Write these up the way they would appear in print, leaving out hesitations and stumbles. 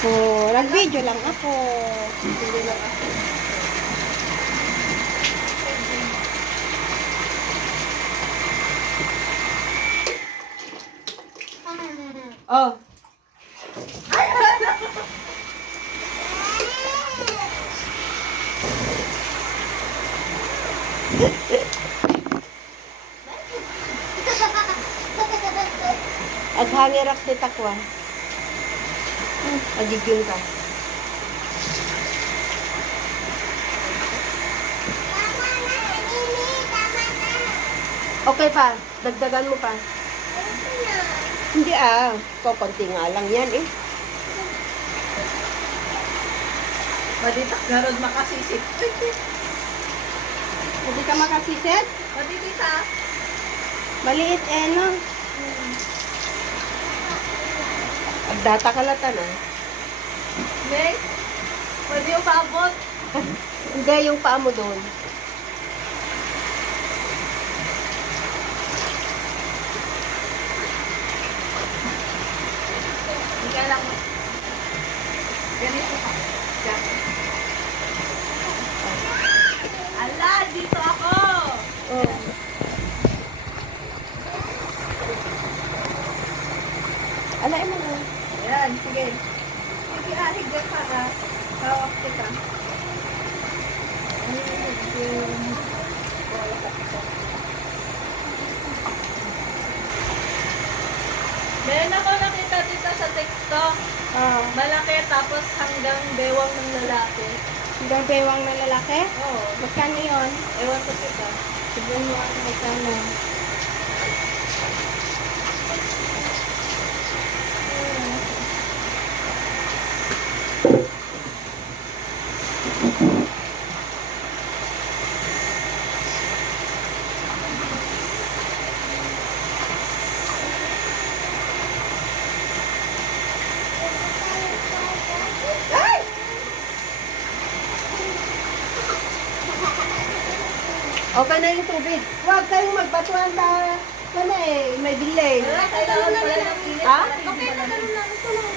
Oh, nag-video lang ako. Hindi lang ako. Oh. Aghangirak ni takwa. Agiging ka. Okay pa. Dagdagan mo pa. Hindi Kukunti nga lang yan eh. Maditak garod makasisit. Hindi ka makasiset? Madidita. Maliit no? Agdata ka lata no? Next. Pwede yung paabot. Hindi, yung paa mo doon. Hindi ka lang. Ganito ka. Diyan. Ala, dito ako. Oh. Alain mo na. Ayan, sige. Sige, higyan ka ka. Hawak kita. Meron ako nakita dito sa TikTok. Malaki tapos hanggang bewang ng lalaki. Hanggang bewang na lalaki? Oo. Magkano yun? Ewan ko kita. Sabihin mo ako magkano. Okay na yung tubig. Huwag kayong magbatuan ba? Ano may delay. Wala, kailangan pala ng init. Ha? Okay, natalon na. Gusto lang.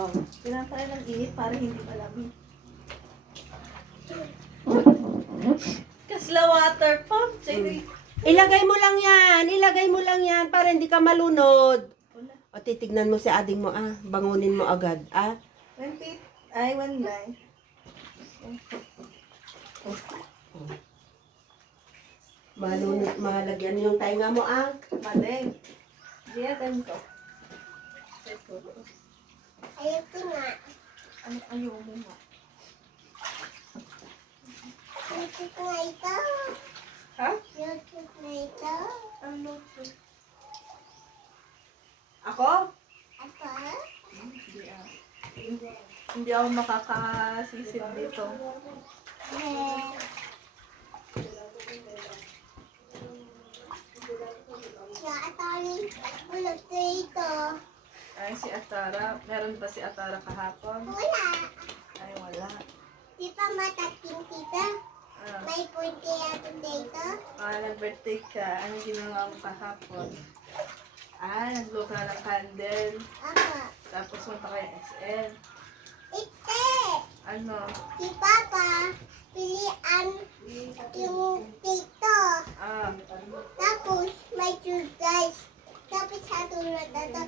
Oh. Kailangan pala ng init para hindi malamig. Kasla water pump. Sige. Ilagay mo lang yan. Ilagay mo lang yan para hindi ka malunod. O titignan mo si ading mo Bangunin mo agad 1 feet. Ay, 1 line. Malunod, malagyan yung tainga mo Maling. Diya, ganito. Ayoko nga. Ano ayaw mo nga? YouTube na ito. Ha? YouTube na ito. Ano to? Ako? Ako? Hindi ako makakasisid dito. Siya atali. Ulit dito. Ay, si Atara. Meron ba si Atara kahapon? Wala. Ay, wala. Di pa matating tita. Ah, May punti ako dito. nag-birthday ka. Ano ginawa mo kahapon? Nagluto ka ng candle. Ako. Tapos punta kayo SM. Ite. Ano? Si Papa. Pilian yung dito. Tapos may two guys. Tapos sa tulad na to.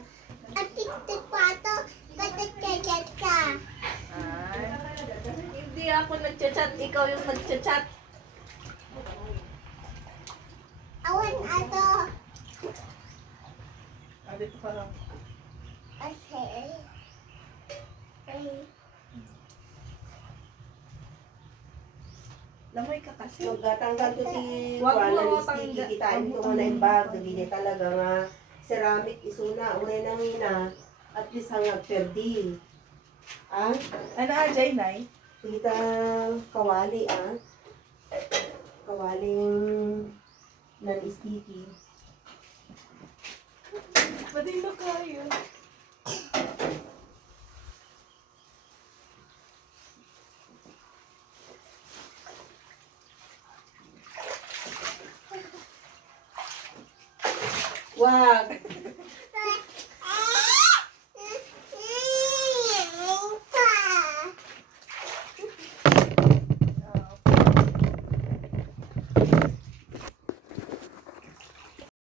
At tiktik pa ito. Katatkagat ka. Ay, hindi ako nagchat-chat. Ikaw yung nagchat-chat. Awan ato. Dito ka lang. Okay. Ay. Lamoy ka kasi. Magtanggal ko si Wag mo Juan ako ng sticky. tanggal. Kitain ko muna yung bag. Nagini talaga nga. Ceramic isuna. Unay nang ina. At least hanggang perdi. Ano, Jay, Nay? Kita kawali Kawaling non-sticky. Madilo kayo. Wag.